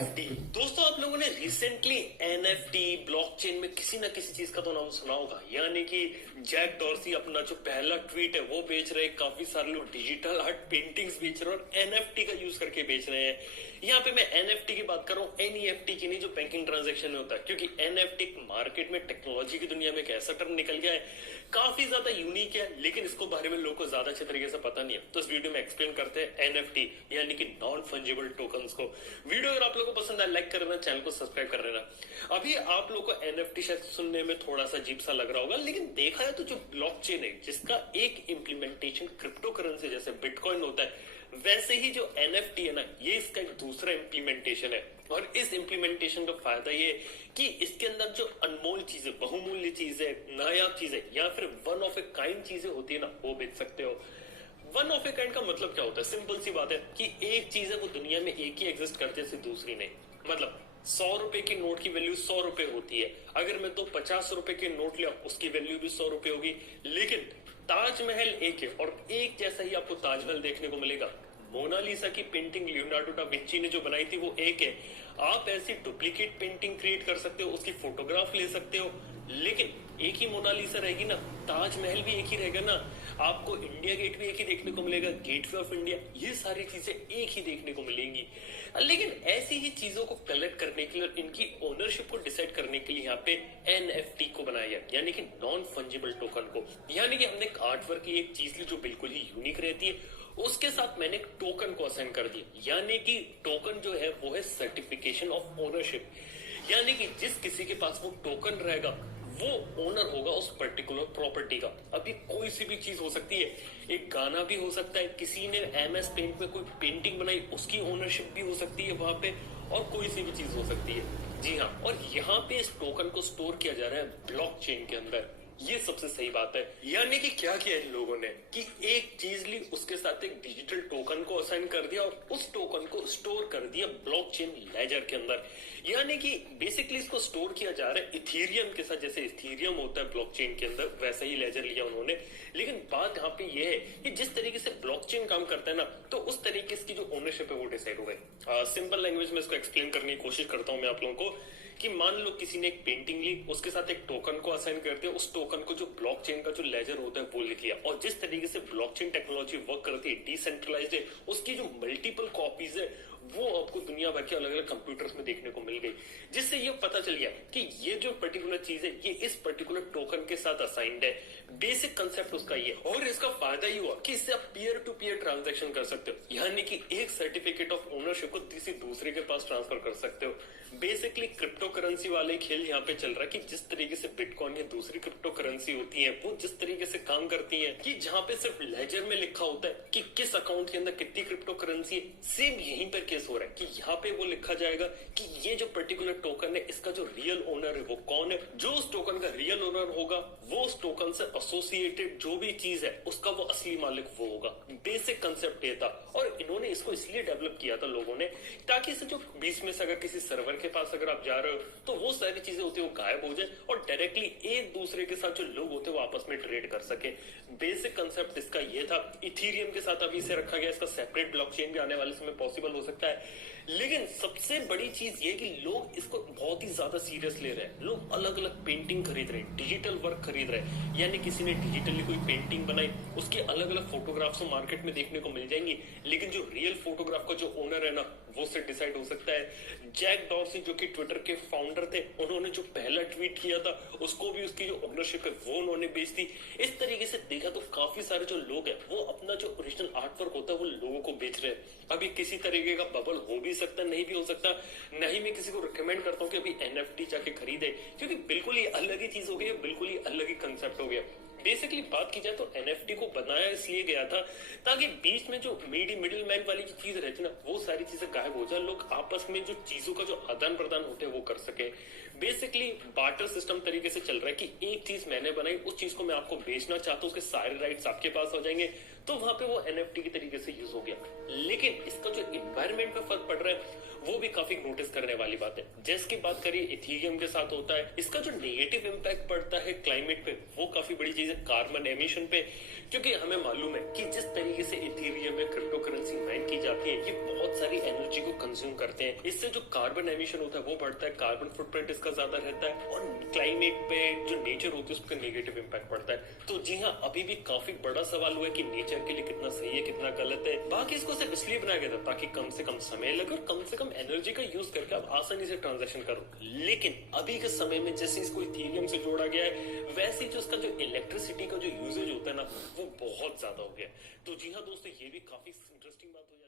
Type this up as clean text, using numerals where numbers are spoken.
NFT दोस्तों, आप लोगों ने रिसेंटली एनएफटी ब्लॉकचेन में किसी ना किसी चीज का तो नाम सुना होगा। यानी कि जैक डॉर्सी अपना जो पहला ट्वीट है वो बेच रहे हैं, काफी सारे लोग डिजिटल आर्ट पेंटिंग्स बेच रहे हैं और एनएफटी का यूज करके बेच रहे हैं। यहाँ पे मैं एनएफटी की बात कर रहा हूँ, एनईएफटी की नहीं, जो बैंकिंग ट्रांजैक्शन में होता है। क्योंकि एनएफटी मार्केट में टेक्नोलॉजी की दुनिया में एक ऐसा टर्म निकल गया है, काफी ज्यादा यूनिक है, लेकिन इसको बारे में लोगों को ज्यादा अच्छे तरीके से पता नहीं है। तो इस वीडियो में एक्सप्लेन करते हैं एनएफटी यानी कि नॉन फंजिबल टोकन्स को। वीडियो अगर आप लोगों को पसंद आए लाइक कर देना, चैनल को सब्सक्राइब कर देना। अभी आप लोगों को एनएफटी शायद सुनने में थोड़ा सा अजीब सा लग रहा होगा, लेकिन देखा है तो जो ब्लॉकचेन है जिसका एक इम्प्लीमेंटेशन क्रिप्टो करेंसी जैसे बिटकॉइन होता है, वैसे ही जो एनएफटी है ना, ये इसका एक दूसरा इम्प्लीमेंटेशन है। और इस इम्प्लीमेंटेशन का फायदा ये कि इसके अंदर जो अनमोल चीजें, बहुमूल्य चीजें, नायाब चीजें या फिर वन ऑफ ए काइंड चीजें होती है ना, वो बेच सकते हो। वन ऑफ ए काइंड का मतलब क्या होता है? सिंपल सी बात है कि एक चीज है वो दुनिया में एक ही एग्जिस्ट करती है, जैसे दूसरी नहीं। मतलब 100 रुपए की नोट की वैल्यू 100 रुपए होती है। अगर मैं तो 50 रुपए के नोट लिया, उसकी वैल्यू भी 100 रुपए होगी। लेकिन ताजमहल एक है और एक जैसा ही आपको ताजमहल देखने को मिलेगा। मोनालिसा की पेंटिंग लियोनार्डो डा विंची ने जो बनाई थी वो एक है। आप ऐसी डुप्लीकेट पेंटिंग क्रिएट कर सकते हो, उसकी फोटोग्राफ ले सकते हो, लेकिन एक ही मोनालिसा रहेगी ना, ताजमहल भी एक ही रहेगा ना, आपको इंडिया गेट भी एक ही देखने को मिलेगा, गेटवे ऑफ इंडिया, ये सारी चीजें एक ही देखने को मिलेंगी। लेकिन ऐसी ही चीजों को कलेक्ट करने के लिए और इनकी ओनरशिप को डिसाइड करने के लिए यहाँ पे एनएफटी को बनाया गया, यानी कि नॉन फंजिबल टोकन को। यानी कि हमने एक आर्टवर्क की एक चीज ली जो बिल्कुल ही यूनिक रहती है, उसके साथ मैंने एक टोकन को असाइन कर दिया। यानी कि टोकन जो है वो है सर्टिफिकेशन ऑफ ओनरशिप। यानी कि जिस किसी के पास वो टोकन रहेगा वो ओनर होगा उस पर्टिकुलर प्रॉपर्टी का। अभी कोई सी भी चीज हो सकती है, एक गाना भी हो सकता है, किसी ने एमएस पेंट में कोई पेंटिंग बनाई, उसकी ओनरशिप भी हो सकती है वहां पे, और कोई सी भी चीज हो सकती है। जी हाँ, और यहाँ पे इस टोकन को स्टोर किया जा रहा है ब्लॉकचेन के अंदर। ये सबसे सही बात है। यानी कि क्या किया इन लोगों ने कि एक चीज ली, उसके साथ एक डिजिटल टोकन को असाइन कर दिया और उस टोकन को स्टोर कर दिया ब्लॉकचेन लेजर के अंदर। यानी कि बेसिकली इसको स्टोर किया जा रहा है इथेरियम के साथ। जैसे इथेरियम होता है ब्लॉकचेन के अंदर, वैसा ही लेजर लिया उन्होंने। लेकिन बात यहाँ पे ये है कि जिस तरीके से ब्लॉकचेन काम करता है ना, तो उस तरीके की जो ओनरशिप है वो डिसाइड हो गई। सिंपल लैंग्वेज में इसको एक्सप्लेन करने की कोशिश करता हूँ मैं आप लोगों को कि मान लो किसी ने एक पेंटिंग ली, उसके साथ एक टोकन को असाइन कर दिया, उस टोकन को जो ब्लॉकचेन का जो लेजर होता है वो लिख लिया। और जिस तरीके से ब्लॉकचेन टेक्नोलॉजी वर्क करती है, डिसेंट्रलाइज्ड है, उसकी जो मल्टीपल कॉपीज है वो आपको दुनिया भर के अलग अलग कंप्यूटर्स में देखने को मिल गई, जिससे ये पता चल गया कि ये जो पर्टिकुलर चीज है ये इस पर्टिकुलर टोकन के साथ असाइंड है। बेसिक कंसेप्ट उसका ये। और इसका फायदा ये हुआ कि इससे आप पीयर टू पीयर ट्रांजैक्शन कर सकते हो, यानी कि एक सर्टिफिकेट ऑफ ओनरशिप को किसी दूसरे के पास ट्रांसफर कर सकते हो। बेसिकली क्रिप्टो करेंसी वाले खेल यहाँ पे चल रहा है कि जिस तरीके से बिटकॉइन या दूसरी क्रिप्टो करेंसी होती है वो जिस तरीके से काम करती है कि जहाँ पे सिर्फ लेजर में लिखा होता है कि किस अकाउंट के अंदर कितनी क्रिप्टो करेंसी है, सेम यहीं पर केस हो रहा है कि यहाँ पे वो लिखा जाएगा कि ये जो पर्टिकुलर टोकन है इसका जो रियल ओनर है वो कौन है। जो उस टोकन का रियल ओनर होगा वो उस टोकन से एसोसिएटेड जो भी चीज है उसका वो असली मालिक वो होगा। बेसिक कंसेप्ट ये था और इन्होंने इसको इसलिए डेवलप किया था लोगों ने, ताकि इसे जो बीच में से अगर किसी सर्वर के पास अगर आप जा रहे हो तो वो सारी चीजें होती है वो गायब हो जाए और डायरेक्टली एक दूसरे के साथ जो लोग होते हैं वो आपस में ट्रेड कर सके। बेसिक कंसेप्ट इसका ये था। इथेरियम के साथ अभी इसे रखा गया, इसका सेपरेट ब्लॉकचेन भी आने वाले समय पॉसिबल हो सकता है। लेकिन सबसे बड़ी चीज ये कि लोग इसको बहुत ही ज्यादा सीरियस ले रहे हैं। लोग अलग अलग पेंटिंग खरीद रहे हैं, डिजिटल वर्क खरीद रहे हैं। यानी किसी ने डिजिटली कोई पेंटिंग बनाई, उसके अलग अलग फोटोग्राफ्स मार्केट में देखने को मिल जाएंगी, लेकिन जो रियल फोटोग्राफ का जो ओनर है ना वो से डिसाइड हो सकता है। जैक डॉर्सी जो कि ट्विटर के फाउंडर थे, उन्होंने जो पहला ट्वीट किया था उसको भी उसकी जो ओनरशिप है वो उन्होंने बेच दी। इस तरीके से देखा तो काफी सारे जो लोग हैं वो अपना जो ओरिजिनल आर्टवर्क होता है वो लोगों को बेच रहे हैं। अभी किसी तरीके का बबल हो भी सकता, नहीं भी हो सकता। नहीं मैं किसी को रिकमेंड करता हूँ कि अभी एनएफटी जाके खरीदे, क्योंकि बिल्कुल ही अलग ही चीज हो गई, बिल्कुल ही अलग ही कंसेप्ट हो गया। बेसिकली बात की जाए तो एनएफटी को बनाया इसलिए गया था ताकि बीच में जो मिडिल मैन वाली जो चीज रहती ना वो सारी चीजें गायब हो जाए, लोग आपस में जो चीजों का जो आदान प्रदान होते हैं वो कर सके। बेसिकली बार्टर सिस्टम तरीके से चल रहा है कि एक चीज मैंने बनाई, उस चीज को मैं आपको बेचना चाहता हूँ, उसके सारे राइट्स आपके पास हो जाएंगे, तो वहां पे वो एनएफटी के तरीके से यूज हो गया। लेकिन इसका जो एनवायरमेंट पे फर्क पड़ रहा है वो भी काफी नोटिस करने वाली बात है। जिसकी बात करिए इथीरियम के साथ होता है, इसका जो नेगेटिव इम्पैक्ट पड़ता है क्लाइमेट पे वो काफी बड़ी चीज है, कार्बन एमिशन पे। क्योंकि हमें मालूम है कि जिस तरीके से इथीरियम में क्रिप्टो करेंसी माइन की जाती है, ये बहुत सारी एनर्जी को कंज्यूम करते हैं। इससे जो कार्बन एमिशन होता है वो बढ़ता है, कार्बन फुटप्रिंट इसका ज्यादा रहता है और क्लाइमेट पे जो नेचर होती है उस पर नेगेटिव इम्पैक्ट पड़ता है। तो जी हाँ, अभी भी काफी बड़ा सवाल हुआ है कि नेचर के लिए कितना सही है कितना गलत है। बाकी इसको सिर्फ इसलिए बनाया गया था ताकि कम से कम समय लगे और कम से कम एनर्जी का यूज करके आप आसानी से ट्रांजेक्शन करो। लेकिन अभी के समय में जैसे इसको इथीरियम से जोड़ा गया है, वैसे जो उसका जो इलेक्ट्रिसिटी का जो यूजेज होता है ना, वो बहुत ज्यादा हो गया है। तो जी हाँ दोस्तों, ये भी काफी इंटरेस्टिंग बात हुई।